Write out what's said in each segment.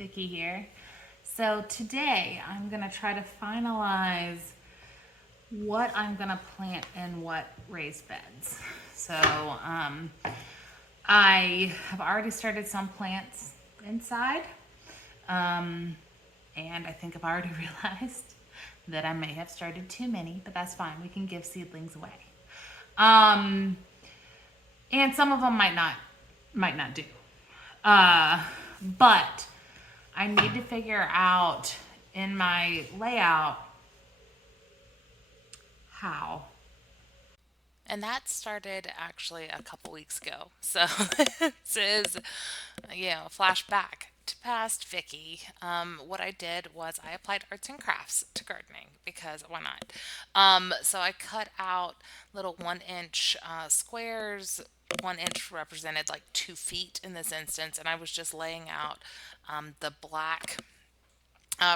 Vicki here. So today I'm going to try to finalize what I'm going to plant in what raised beds. So I have already started some plants inside, and I think I've already realized that I may have started too many, but that's fine. We can give seedlings away. Um, and some of them might not do. But I need to figure out in my layout how. And that started actually a couple weeks ago. So this is, a flashback to past Vicky. What I did was I applied arts and crafts to gardening because why not? So I cut out little 1 inch squares. 1 inch represented like 2 feet in this instance, and I was just laying out the black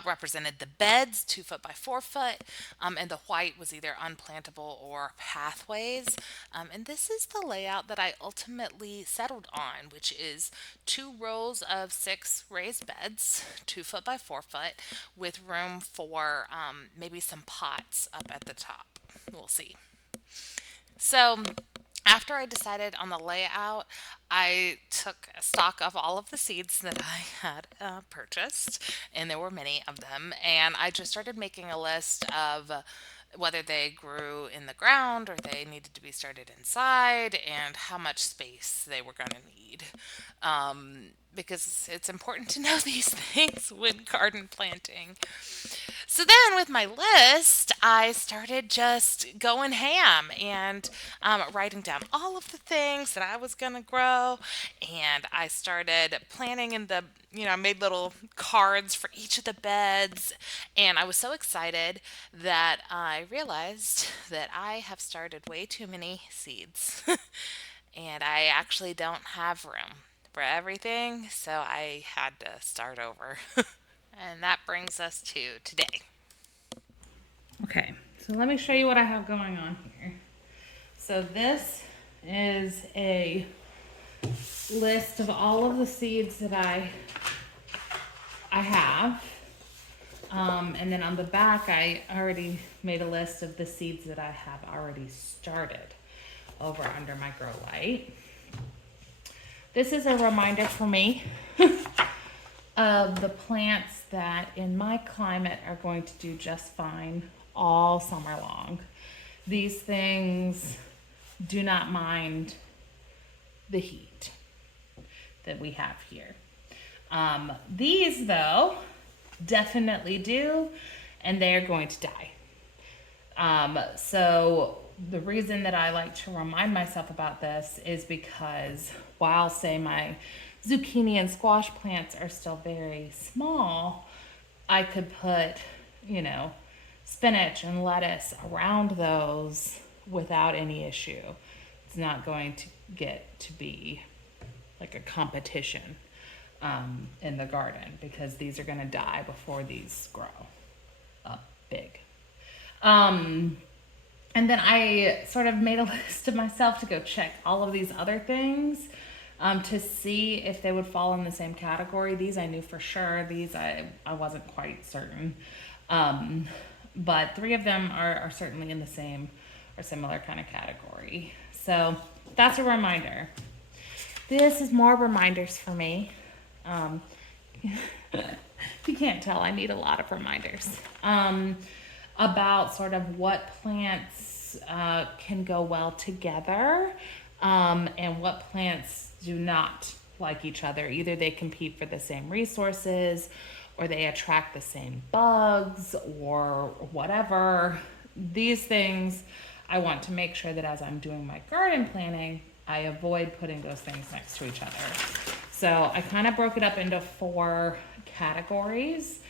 represented the beds, 2 foot by 4 foot, and the white was either unplantable or pathways. And this is the layout that I ultimately settled on, which is 2 rows of 6 raised beds, 2 foot by 4 foot, with room for maybe some pots up at the top. We'll see. So after I decided on the layout, I took stock of all of the seeds that I had purchased, and there were many of them, and I just started making a list of whether they grew in the ground or they needed to be started inside and how much space they were going to need. Because it's important to know these things when garden planting. So then with my list, I started just going ham and writing down all of the things that I was going to grow. And I started planning I made little cards for each of the beds. And I was so excited that I realized that I have started way too many seeds. And I actually don't have room for everything. So I had to start over. And that brings us to today. Okay, so let me show you what I have going on here. So this is a list of all of the seeds that I have. And then on the back, I already made a list of the seeds that I have already started over under my grow light. This is a reminder for me of the plants that in my climate are going to do just fine all summer long. These things do not mind the heat that we have here. These, though, definitely do, and they're going to die. So the reason that I like to remind myself about this is because while, say, my zucchini and squash plants are still very small, I could put, spinach and lettuce around those without any issue. It's not going to get to be like a competition in the garden because these are going to die before these grow up big. And then I sort of made a list of myself to go check all of these other things to see if they would fall in the same category. These I knew for sure. These I wasn't quite certain. But 3 of them are certainly in the same or similar kind of category. So that's a reminder. This is more reminders for me. If you can't tell, I need a lot of reminders about sort of what plants can go well together and what plants do not like each other. Either they compete for the same resources or they attract the same bugs or whatever. These things, I want to make sure that as I'm doing my garden planning, I avoid putting those things next to each other. So I kind of broke it up into 4 categories.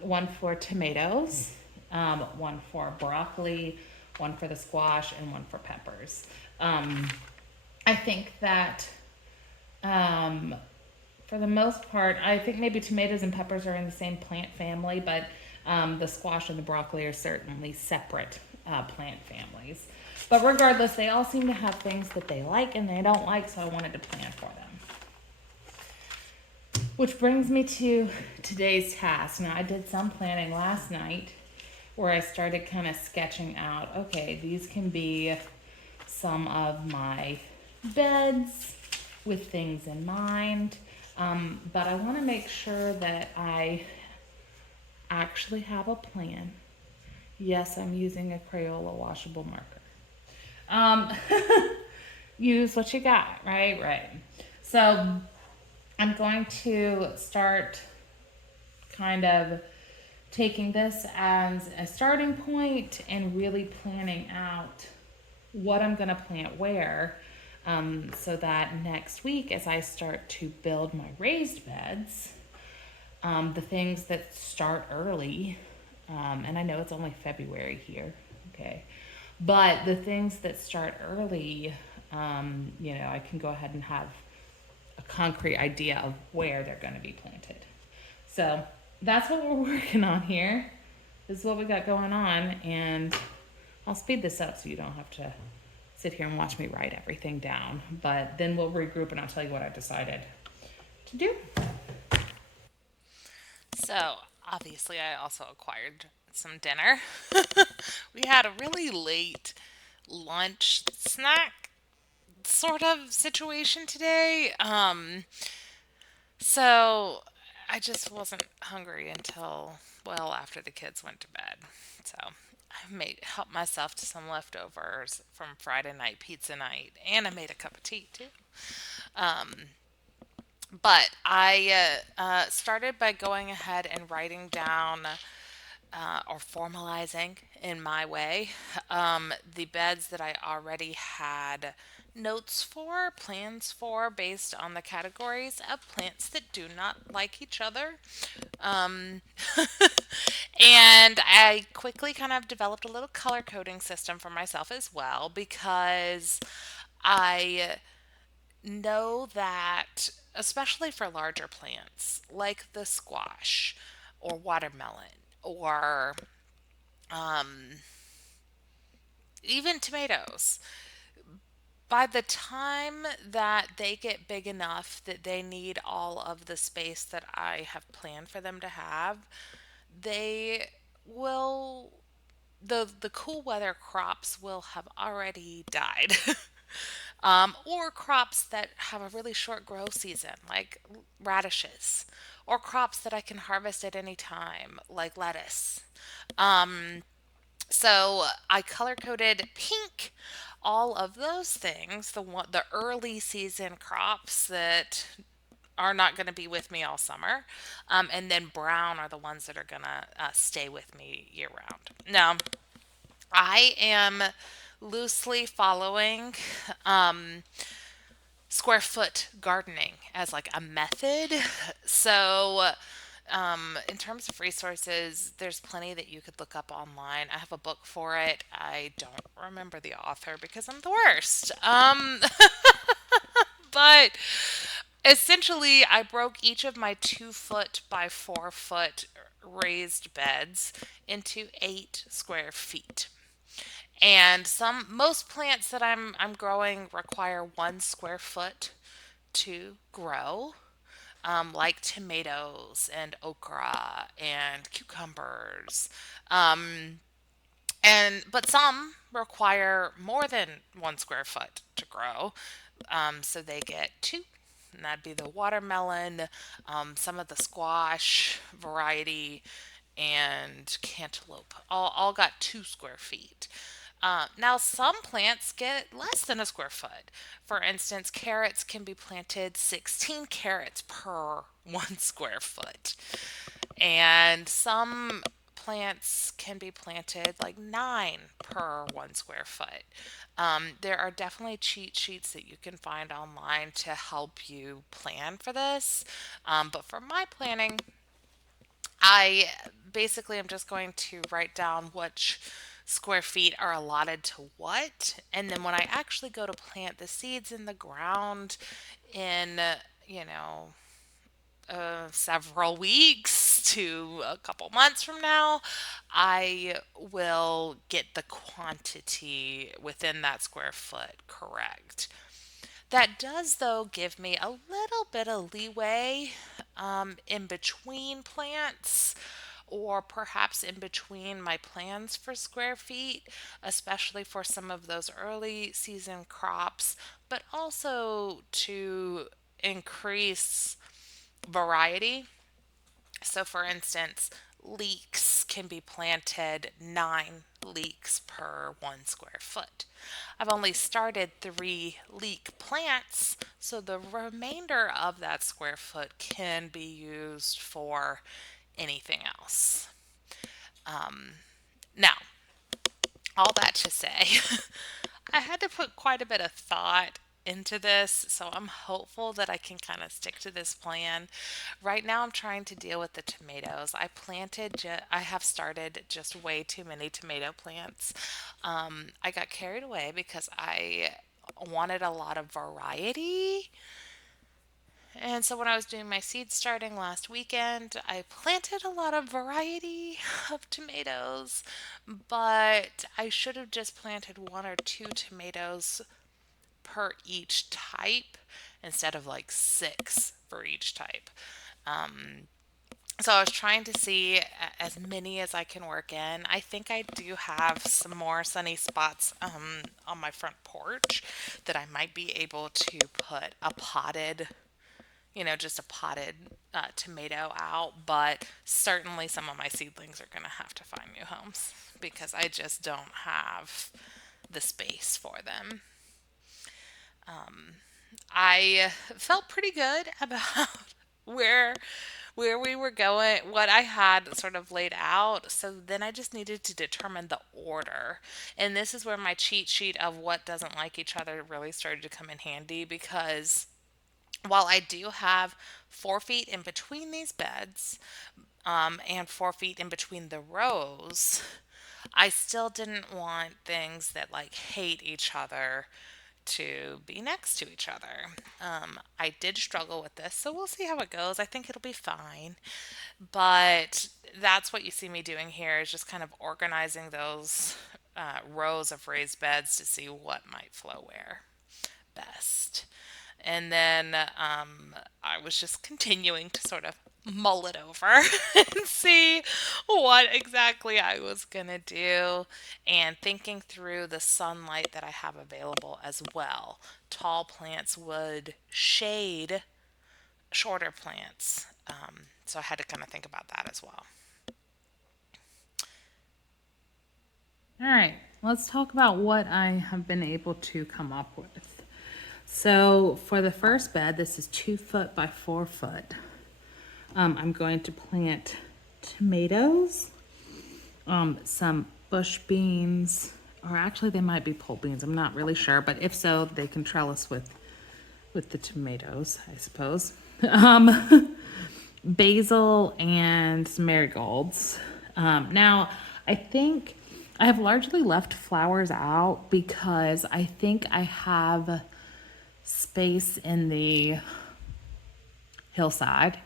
One for tomatoes, one for broccoli, one for the squash, and one for peppers. I think that for the most part, I think maybe tomatoes and peppers are in the same plant family, but the squash and the broccoli are certainly separate plant families. But regardless, they all seem to have things that they like and they don't like, so I wanted to plan for them. Which brings me to today's task. Now, I did some planning last night where I started kind of sketching out, okay, these can be some of my beds with things in mind. But I want to make sure that I actually have a plan. Yes, I'm using a Crayola washable marker. Um, use what you got, right? Right. So I'm going to start kind of taking this as a starting point and really planning out what I'm going to plant where, so that next week, as I start to build my raised beds, the things that start early, and I know it's only February here, okay, but the things that start early, I can go ahead and have a concrete idea of where they're going to be planted. So that's what we're working on here. This is what we got going on, and I'll speed this up so you don't have to sit here and watch me write everything down. But then we'll regroup and I'll tell you what I decided to do. So, obviously, I also acquired some dinner. We had a really late lunch snack sort of situation today. So I just wasn't hungry until well after the kids went to bed. So I made helped myself to some leftovers from Friday night pizza night, and I made a cup of tea too. But I started by going ahead and writing down or formalizing in my way the beds that I already had notes for, plans for, based on the categories of plants that do not like each other. And I quickly kind of developed a little color coding system for myself as well because I know that, especially for larger plants like the squash or watermelon or even tomatoes, by the time that they get big enough that they need all of the space that I have planned for them to have, they will the cool weather crops will have already died. Or crops that have a really short grow season, like radishes, or crops that I can harvest at any time, like lettuce. So I color coded pink all of those things, the early season crops that are not going to be with me all summer, and then brown are the ones that are going to stay with me year round. Now, I am loosely following square foot gardening as like a method. So, in terms of resources, there's plenty that you could look up online. I have a book for it. I don't remember the author because I'm the worst. But essentially, I broke each of my 2 foot by 4 foot raised beds into 8 square feet. And most plants that I'm growing require 1 square foot to grow, like tomatoes and okra and cucumbers. And but some require more than 1 square foot to grow, so they get two. And that'd be the watermelon, some of the squash variety, and cantaloupe. All got 2 square feet. Now, some plants get less than a square foot. For instance, carrots can be planted 16 carrots per 1 square foot. And some plants can be planted like 9 per 1 square foot. There are definitely cheat sheets that you can find online to help you plan for this. But for my planning, I basically am just going to write down which square feet are allotted to what. And then when I actually go to plant the seeds in the ground in, you know, several weeks to a couple months from now, I will get the quantity within that square foot correct. That does, though, give me a little bit of leeway in between plants or perhaps in between my plans for square feet, especially for some of those early season crops, but also to increase variety. So, for instance, leeks can be planted 9 leeks per 1 square foot. I've only started 3 leek plants, so the remainder of that square foot can be used for anything else. Now, all that to say, I had to put quite a bit of thought into this, so I'm hopeful that I can kind of stick to this plan. Right now, I'm trying to deal with the tomatoes. I have started just way too many tomato plants. I got carried away because I wanted a lot of variety. And so when I was doing my seed starting last weekend, I planted a lot of variety of tomatoes, but I should have just planted 1 or 2 tomatoes per each type instead of like 6 for each type. So I was trying to see as many as I can work in. I think I do have some more sunny spots on my front porch that I might be able to put a potted, just a potted tomato out, but certainly some of my seedlings are going to have to find new homes because I just don't have the space for them. I felt pretty good about where where we were going, what I had sort of laid out. So then I just needed to determine the order. And this is where my cheat sheet of what doesn't like each other really started to come in handy because while I do have 4 feet in between these beds, and 4 feet in between the rows, I still didn't want things that like hate each other to be next to each other. I did struggle with this, so we'll see how it goes. I think it'll be fine. But that's what you see me doing here is just kind of organizing those rows of raised beds to see what might flow where best. And then I was just continuing to sort of mull it over and see what exactly I was going to do and thinking through the sunlight that I have available as well. Tall plants would shade shorter plants. So I had to kind of think about that as well. All right, let's talk about what I have been able to come up with. So for the first bed, this is 2 foot by 4 foot. I'm going to plant tomatoes, some bush beans, or actually they might be pole beans. I'm not really sure, but if so, they can trellis with the tomatoes, I suppose. Basil and some marigolds. Now, I think I have largely left flowers out because I think I have space in the hillside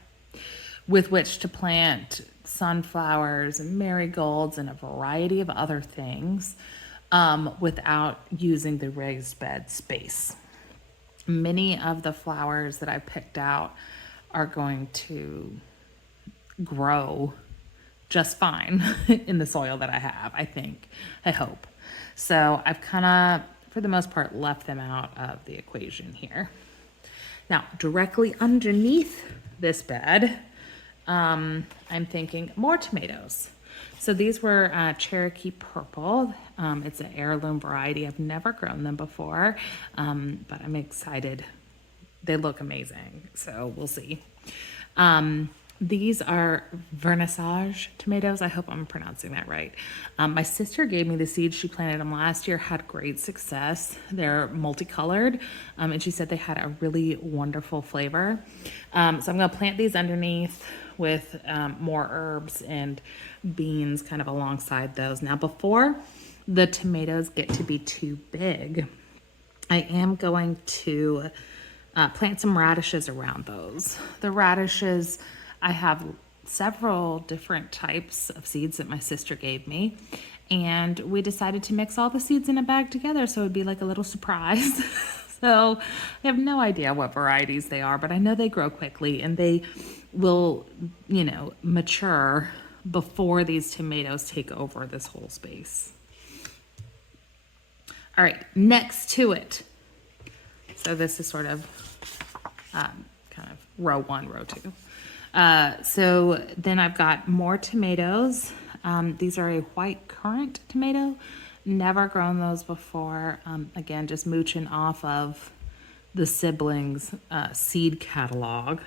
with which to plant sunflowers and marigolds and a variety of other things without using the raised bed space. Many of the flowers that I picked out are going to grow just fine in the soil that I have, I think. I hope. So I've kind of, for the most part, left them out of the equation here. Now, directly underneath this bed, I'm thinking more tomatoes. So these were Cherokee Purple. It's an heirloom variety. I've never grown them before, but I'm excited. They look amazing, so we'll see. These are vernissage tomatoes. I hope I'm pronouncing that right. My sister gave me the seeds. She planted them last year, had great success. They're multicolored, and she said they had a really wonderful flavor. So I'm going to plant these underneath with more herbs and beans kind of alongside those. Now, before the tomatoes get to be too big, I am going to plant some radishes around those. The radishes, I have several different types of seeds that my sister gave me, and we decided to mix all the seeds in a bag together so it would be like a little surprise. So I have no idea what varieties they are, but I know they grow quickly and they will, mature before these tomatoes take over this whole space. All right, next to it. So this is sort of kind of row one, row two. So then I've got more tomatoes. These are a white currant tomato. Never grown those before. Again, just mooching off of the siblings seed catalog.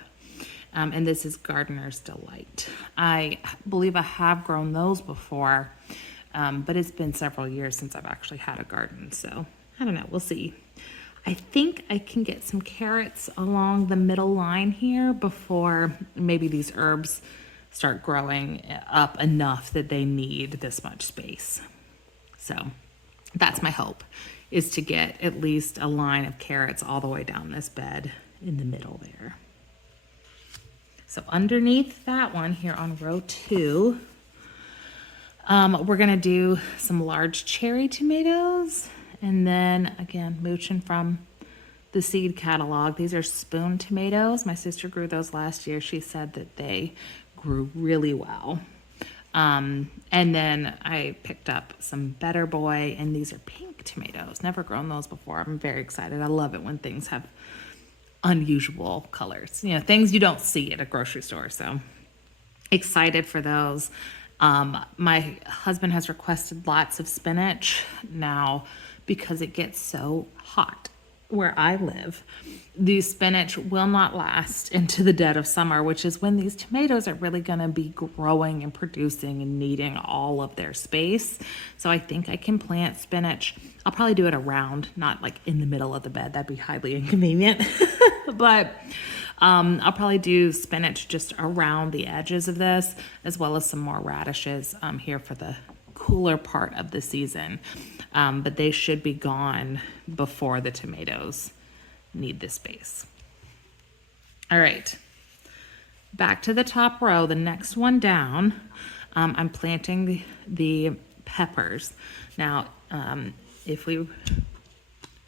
And this is Gardener's Delight. I believe I have grown those before, but it's been several years since I've actually had a garden. So I don't know, we'll see. I think I can get some carrots along the middle line here before maybe these herbs start growing up enough that they need this much space. So that's my hope, is to get at least a line of carrots all the way down this bed in the middle there. So underneath that one here on row two, we're gonna do some large cherry tomatoes. And then again, mooching from the seed catalog. These are spoon tomatoes. My sister grew those last year. She said that they grew really well. And then I picked up some Better Boy, and these are pink tomatoes. Never grown those before. I'm very excited. I love it when things have unusual colors, things you don't see at a grocery store. So excited for those. My husband has requested lots of spinach now because it gets so hot where I live. The spinach will not last into the dead of summer, which is when these tomatoes are really going to be growing and producing and needing all of their space. So I think I can plant spinach. I'll probably do it around, not like in the middle of the bed. That'd be highly inconvenient. But I'll probably do spinach just around the edges of this, as well as some more radishes here for the cooler part of the season. But they should be gone before the tomatoes need this space. All right, back to the top row, the next one down, I'm planting the peppers. Now, if we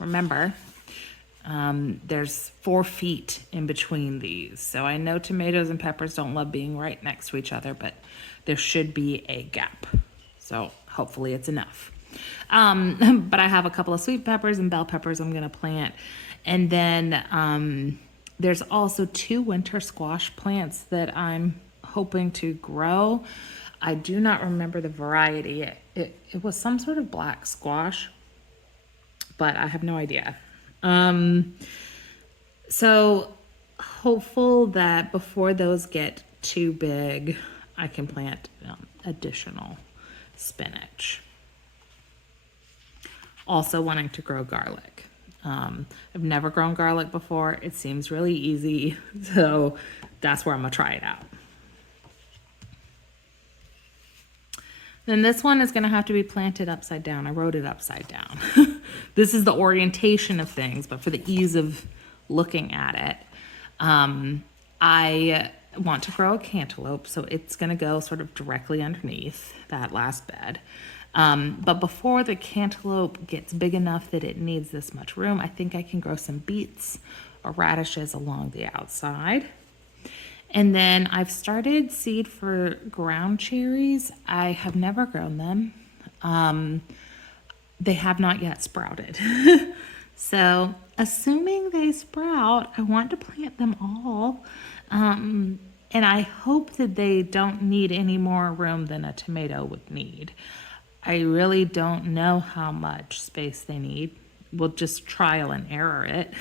remember, there's 4 feet in between these. So I know tomatoes and peppers don't love being right next to each other, but there should be a gap. So hopefully it's enough. But I have a couple of sweet peppers and bell peppers I'm going to plant. And then there's also 2 winter squash plants that I'm hoping to grow. I do not remember the variety. It was some sort of black squash, but I have no idea. So hopeful that before those get too big, I can plant additional spinach. Also wanting to grow garlic. I've never grown garlic before. It seems really easy, so that's where I'm gonna try it out. Then this one is gonna have to be planted upside down. I wrote it upside down. This is the orientation of things, but for the ease of looking at it, I want to grow a cantaloupe, so it's gonna go sort of directly underneath that last bed. But before the cantaloupe gets big enough that it needs this much room, I think I can grow some beets or radishes along the outside. And then I've started seed for ground cherries. I have never grown them. They have not yet sprouted. So assuming they sprout, I want to plant them all. And I hope that they don't need any more room than a tomato would need. I really don't know how much space they need. We'll just trial and error it.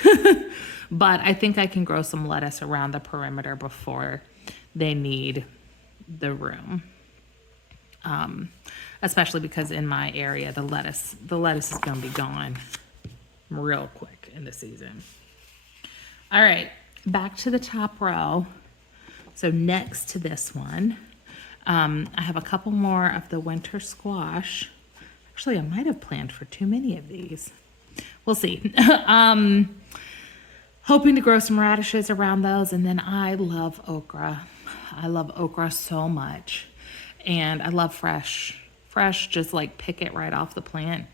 But I think I can grow some lettuce around the perimeter before they need the room. Especially because in my area, the lettuce is gonna be gone real quick in the season. All right, back to the top row. So next to this one, I have a couple more of the winter squash. Actually, I might have planned for too many of these. We'll see. Hoping to grow some radishes around those. And then I love okra. I love okra so much. And I love fresh, just like pick it right off the plant.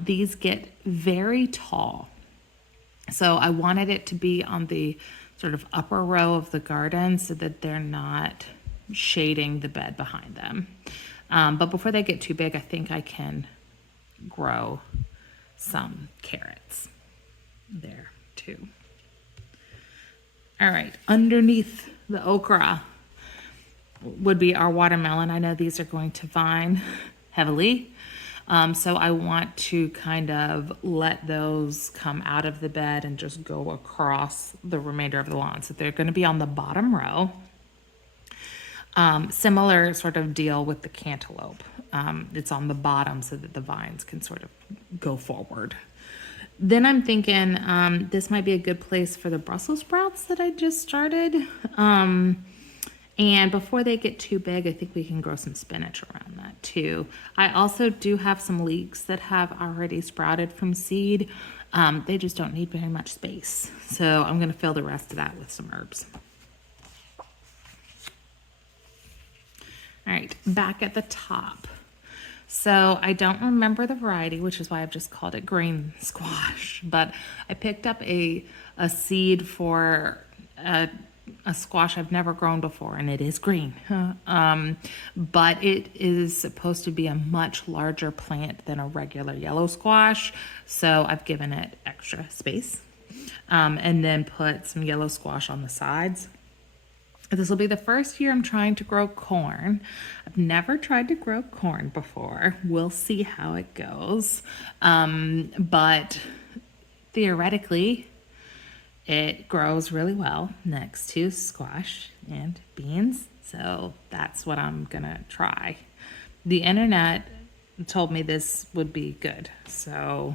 These get very tall. So I wanted it to be on the sort of upper row of the garden so that they're not shading the bed behind them. But before they get too big, I think I can grow some carrots there too. All right, underneath the okra would be our watermelon. I know these are going to vine heavily. So I want to kind of let those come out of the bed and just go across the remainder of the lawn. So they're going to be on the bottom row. Similar sort of deal with the cantaloupe. It's on the bottom so that the vines can sort of go forward. Then I'm thinking this might be a good place for the Brussels sprouts that I just started. And before they get too big, I think we can grow some spinach around that too. I also do have some leeks that have already sprouted from seed. They just don't need very much space. So I'm going to fill the rest of that with some herbs. All right, back at the top. So I don't remember the variety, which is why I've just called it green squash. But I picked up a seed for a squash I've never grown before, and it is green. But it is supposed to be a much larger plant than a regular yellow squash. So I've given it extra space and then put some yellow squash on the sides. This will be the first year I'm trying to grow corn. I've never tried to grow corn before. We'll see how it goes. But theoretically, it grows really well next to squash and beans. So that's what I'm gonna try. The internet told me this would be good. So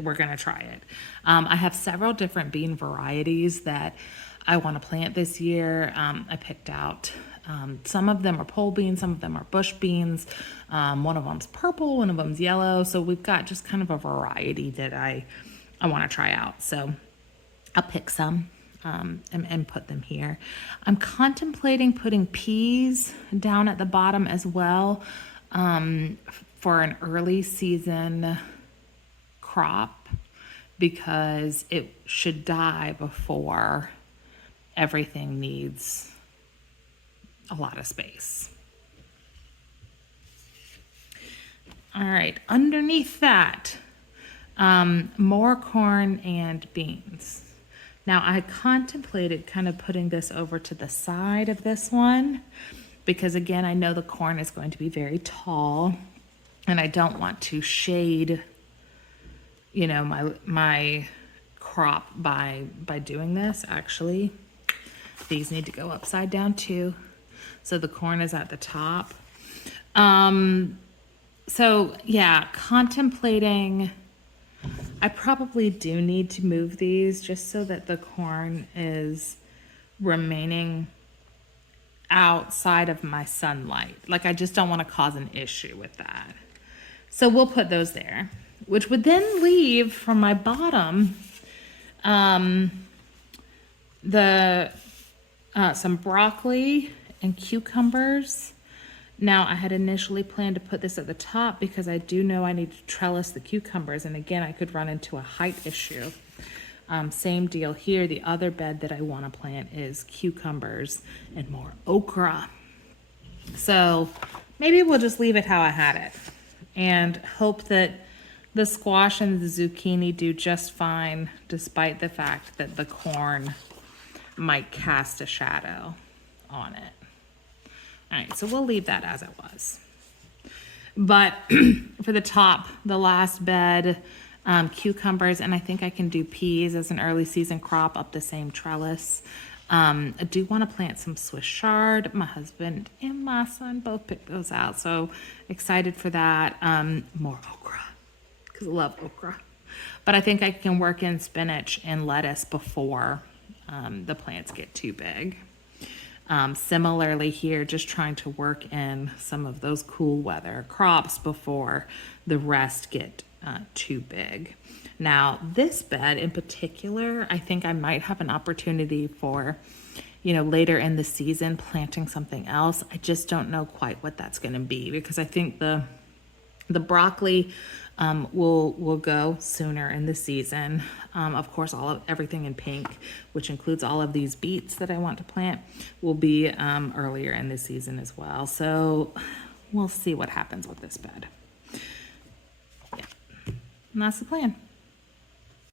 we're gonna try it. I have several different bean varieties that I want to plant this year. I picked out some of them are pole beans, some of them are bush beans. One of them's purple, one of them's yellow. So we've got just kind of a variety that I want to try out. So I'll pick some and put them here. I'm contemplating putting peas down at the bottom as well for an early season crop because it should die before everything needs a lot of space. All right, underneath that, more corn and beans. Now I contemplated kind of putting this over to the side of this one because again, I know the corn is going to be very tall and I don't want to shade, my crop by doing this. Actually, these need to go upside down too. So the corn is at the top. So yeah, contemplating, I probably do need to move these just so that the corn is remaining outside of my sunlight. Like I just don't want to cause an issue with that. So we'll put those there, which would then leave from my bottom, some broccoli and cucumbers. Now I had initially planned to put this at the top because I do know I need to trellis the cucumbers, and again I could run into a height issue. Same deal here. The other bed that I want to plant is cucumbers and more okra. So maybe we'll just leave it how I had it and hope that the squash and the zucchini do just fine despite the fact that the corn might cast a shadow on it. All right, so we'll leave that as it was. But for the top, the last bed, cucumbers, and I think I can do peas as an early season crop up the same trellis. I do want to plant some Swiss chard. My husband and my son both picked those out, so excited for that. More okra, because I love okra. But I think I can work in spinach and lettuce before the plants get too big. Similarly here, just trying to work in some of those cool weather crops before the rest get too big. Now, this bed in particular, I think I might have an opportunity for, later in the season planting something else. I just don't know quite what that's going to be because I think the broccoli will go sooner in the season. Of course, everything in pink, which includes all of these beets that I want to plant, will be earlier in the season as well. So we'll see what happens with this bed. Yeah. And that's the plan.